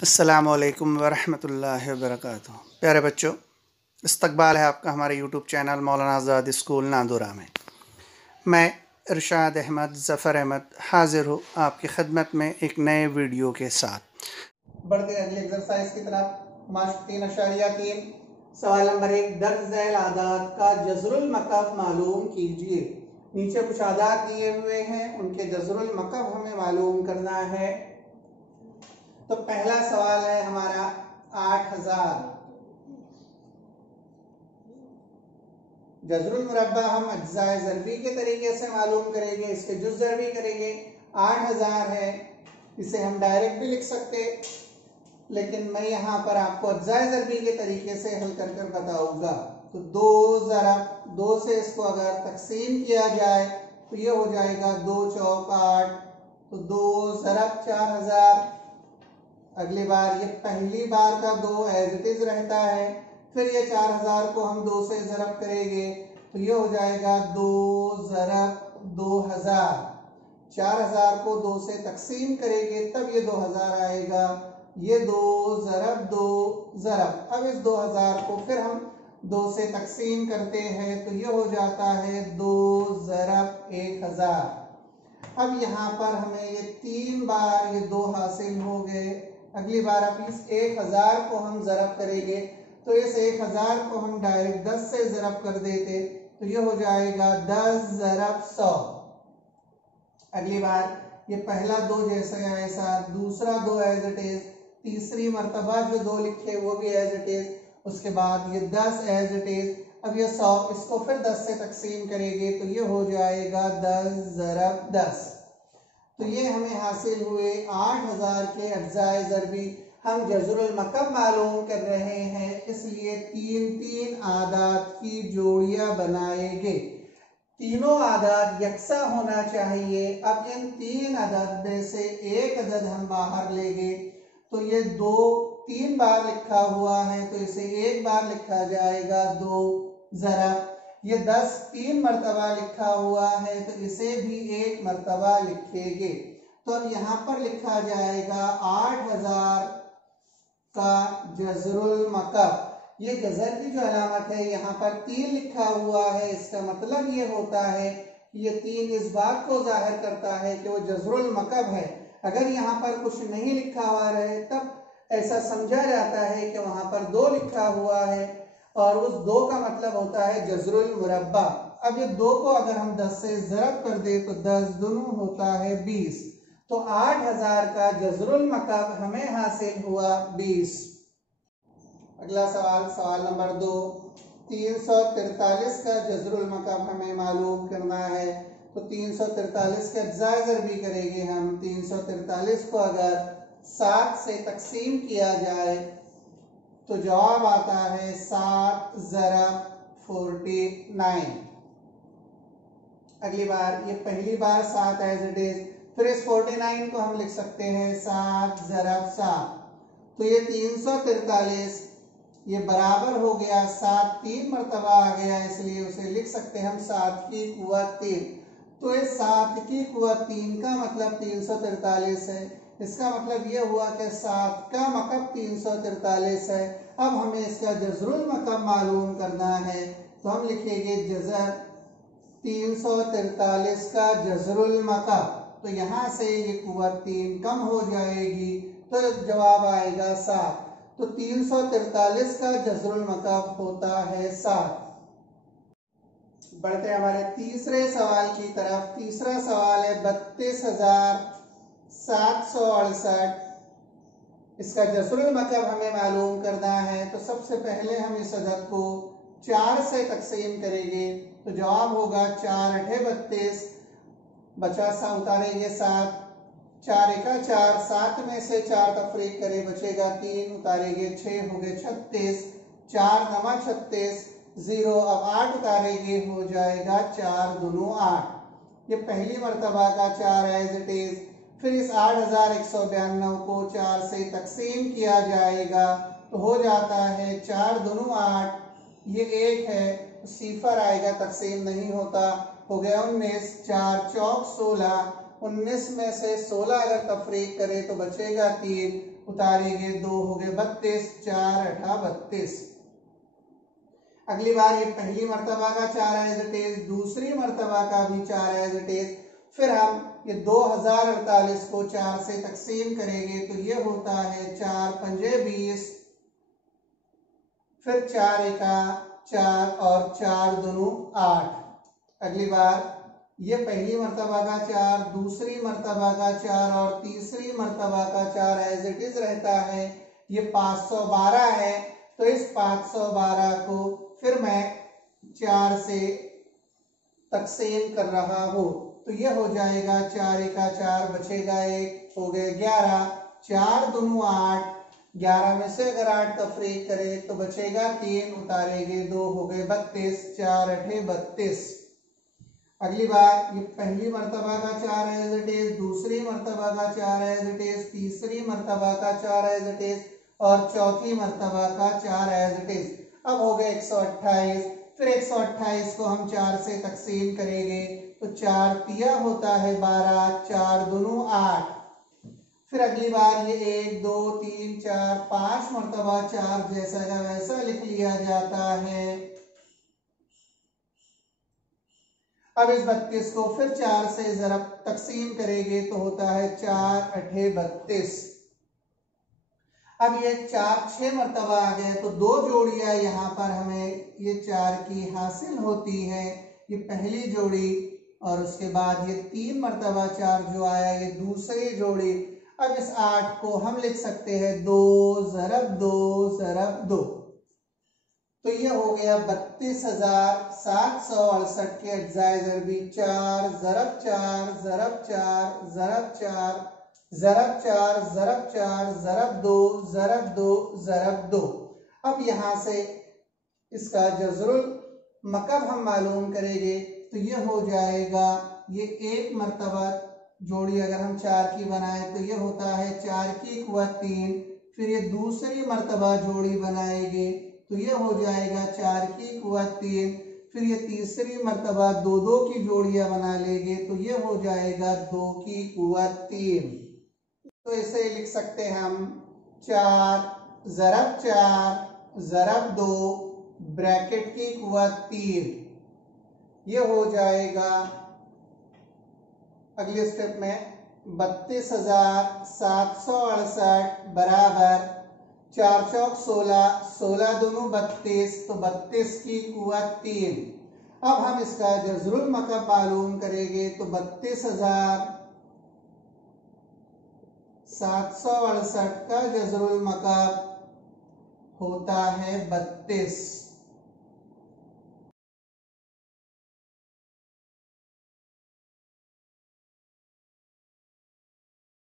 अस्सलामु अलैकुम वरहमतुल्लाहि वबरकातुहू। प्यारे बच्चों, इस्तकबाल है आपका हमारे यूट्यूब चैनल मौलाना आज़ाद स्कूल नांदुरा में। मैं इरशाद अहमद ज़फ़र अहमद हाज़िर हूँ आपकी खिदमत में एक नए वीडियो के साथ। बढ़ते हैं अगले एक्सरसाइज की तरफ। माश्क 3.3 सवाल नंबर 1, दर्ज झैल आदाद का जज़रुल मकब मालूम कीजिए। नीचे कुछ आदाद दिए हुए हैं, उनके जज़रुल मकब हमें मालूम करना है। तो पहला सवाल है हमारा 8000। जज़रुल मुरब्बा हम अज्जाए ज़रबी के तरीके से मालूम करेंगे, इसके जुज़ ज़रबी करेंगे। 8000 है, इसे हम डायरेक्ट भी लिख सकते, लेकिन मैं यहाँ पर आपको अज्जाए ज़रबी के तरीके से हल कर कर बताऊंगा। तो 2 ज़रब 2 से इसको अगर तकसीम किया जाए तो ये हो जाएगा 2 चौक 8। तो 2 ज़रब 4000। अगली बार ये पहली बार का 2 एज इट इज रहता है, फिर ये 4000 को हम 2 से ज़रब करेंगे तो ये हो जाएगा 2 ज़रब 2000। 4000 को 2 से तकसीम करेंगे तब ये 2000 आएगा। ये 2 ज़रब 2 ज़रब। अब इस 2000 को फिर हम 2 से तकसीम करते हैं तो ये हो जाता है 2 ज़रब 1000। अब यहाँ पर हमें ये 3 बार ये 2 हासिल हो गए। अगली बार अब इस 1000 को हम ज़रब करेंगे तो इस 1000 को हम डायरेक्ट 10 से ज़रब कर देते तो ये हो जाएगा 10 ज़रब 100। अगली बार ये पहला 2 जैसा है ऐसा, दूसरा 2 एज इट इज, तीसरी मर्तबा जो 2 लिखे वो भी एज इट इज, उसके बाद ये 10 एज इट इज। अब ये 100, इसको फिर 10 से तकसीम करेंगे तो ये हो जाएगा 10 ज़रब 10। तो ये हमें हासिल हुए 8000 के अज्जाए ज़रबी। हम जज़रुल मकब मालूम कर रहे हैं, इसलिए 3 आदाद की जोड़ियां बनाएंगे। तीनों आदाद यकसा होना चाहिए। अब इन 3 अदद में से एक अदद हम बाहर लेंगे तो ये 3 बार लिखा हुआ है तो इसे एक बार लिखा जाएगा 2 ज़रब। ये 10 3 मरतबा लिखा हुआ है तो इसे भी एक मरतबा लिखेंगे। तो अब यहाँ पर लिखा जाएगा 8000 का जज़रुल मकब। ये जज़र की जो अलामत है यहाँ पर 3 लिखा हुआ है, इसका मतलब ये होता है कि ये 3 इस बात को जाहिर करता है कि वो जज़रुल मकब है। अगर यहाँ पर कुछ नहीं लिखा हुआ रहे तब ऐसा समझा जाता है कि वहां पर 2 लिखा हुआ है और उस 2 का मतलब होता है जज़रुल मुरब्बा। अब ये 2 को अगर हम 10 से ज़रब कर दे तो 10 दूनी होता है 20। तो 8000 का जज़रुल मकब हमें हासिल हुआ 20। अगला सवाल, सवाल नंबर 2, 343 का जज़रुल मकब हमें मालूम करना है। तो 343 के अज्जाए ज़रबी करेंगे हम। 343 को अगर 7 से तकसीम किया जाए तो जवाब आता है 7 ज़रब 49। अगली बार ये पहली बार 7 एज इट इज, फिर इस 49 को हम लिख सकते हैं 7 ज़रब 7। तो ये 343 ये बराबर हो गया 7 3 मरतबा आ गया, इसलिए उसे लिख सकते हैं हम 7 की कुव्वत 3। तो इस 7 की कुव्वत 3 का मतलब 343 है। इसका मतलब ये हुआ कि 7 का मकब 343 है। अब हमें इसका जज़रुल मकब मालूम करना है तो हम लिखेंगे जज़र 343 का जज़रुल मकब। तो यहाँ से ये कुव्वत 3 कम हो जाएगी तो जवाब आएगा 7। तो 343 का जज़रुल मकब होता है 7। बढ़ते हमारे तीसरे सवाल की तरफ। तीसरा सवाल है 32768। इसका जज़रुल मकब हमें मालूम करना है। तो सबसे पहले हम इस अदद को 4 से तकसीम करेंगे तो जवाब होगा 4 8 32। बचा सा उतारेंगे 7, 4 एका 4, 7 में से 4 तफरीक करें बचेगा 3, उतारेंगे 6 हो गए 36, 4 नमा 36, 0। अब 8 उतारेंगे हो जाएगा 4 दूनी 8। ये पहली मरतबा का 4 एज इट इज। फिर इस 8192 को 4 से तकसीम किया जाएगा तो हो जाता है 4 दूनी 8, ये 1 है, सिफर आएगा, तकसीम नहीं होता, हो गया 19, 4 चौक 16, 19 में से 16 अगर तफरीक करें तो बचेगा 3, उतारेंगे 2 हो गए 32, 4 अठा 32। अगली बार ये पहली मर्तबा का 4 एज इट इज, दूसरी मर्तबा का भी 4 एज इट इज। फिर हम ये 2048 को 4 से तकसीम करेंगे तो ये होता है 4 पंजे 20, फिर 4 एका 4 और 4 दूनी 8। अगली बार ये पहली मर्तबा का 4, दूसरी मर्तबा का 4 और तीसरी मर्तबा का 4 एज इट इज रहता है। ये 512 है, तो इस 512 को फिर मैं 4 से तकसीम कर रहा हूं, तो ये हो जाएगा 4 एका 4, बचेगा 1, हो गए 11, 4 दूनी 8, 11 में से अगर 8 तफरीक करें तो बचेगा 3, उतारेंगे 2, हो गए 32, 4 अठे 32। अगली बार ये पहली मर्तबा का 4 एज इट इज, दूसरी मर्तबा का 4 एज इट इज, तीसरी मर्तबा का 4 एज इट इज और चौथी मर्तबा का 4 एज इट इज। अब हो गए 128, फिर 128 को हम 4 से तकसीम करेंगे तो 4 तिया होता है 12, 4 दूनी 8। फिर अगली बार ये 1 2 3 4 5 मर्तबा 4 जैसा का वैसा लिख लिया जाता है। अब इस 32 को फिर 4 से जरा तकसीम करेंगे तो होता है 4 अठे 32। अब ये 4 6 मर्तबा आ गए तो 2 जोड़ियां यहाँ पर हमें ये 4 की हासिल होती है, ये पहली जोड़ी और उसके बाद ये 3 मर्तबा 4 जो आया ये दूसरी जोड़ी। अब इस 8 को हम लिख सकते हैं 2 ज़रब 2 ज़रब 2, तो ये हो गया 32,768 के अज्जाए ज़रबी 4 ज़रब 4 ज़रब 4 ज़रब 4 ज़रब 4 ज़रब 4 ज़रब 2 ज़रब 2 ज़रब 2। अब यहाँ से इसका जज़रुल मकब हम मालूम करेंगे तो ये हो जाएगा, ये एक मर्तबा जोड़ी अगर हम 4 की बनाए तो ये होता है 4 की कुव्वत 3, फिर ये दूसरी मर्तबा जोड़ी बनाएंगे तो ये हो जाएगा 4 की कुव्वत 3, फिर ये तीसरी मर्तबा 2 2 की जोड़ियां बना लेंगे तो ये हो जाएगा 2 की कुव्वत 3। तो इसे लिख सकते हैं हम 4 ज़रब 4 ज़रब 2 ब्रैकेट की कुव्वत 3, ये हो जाएगा अगले स्टेप में 32,768 बराबर 4 चौक 16, 16 दूनी 32, तो 32 की कुव्वत 3। अब हम इसका जज़रुल मकब मालूम करेंगे तो 32,768 का जज़रुल मकब होता है 32।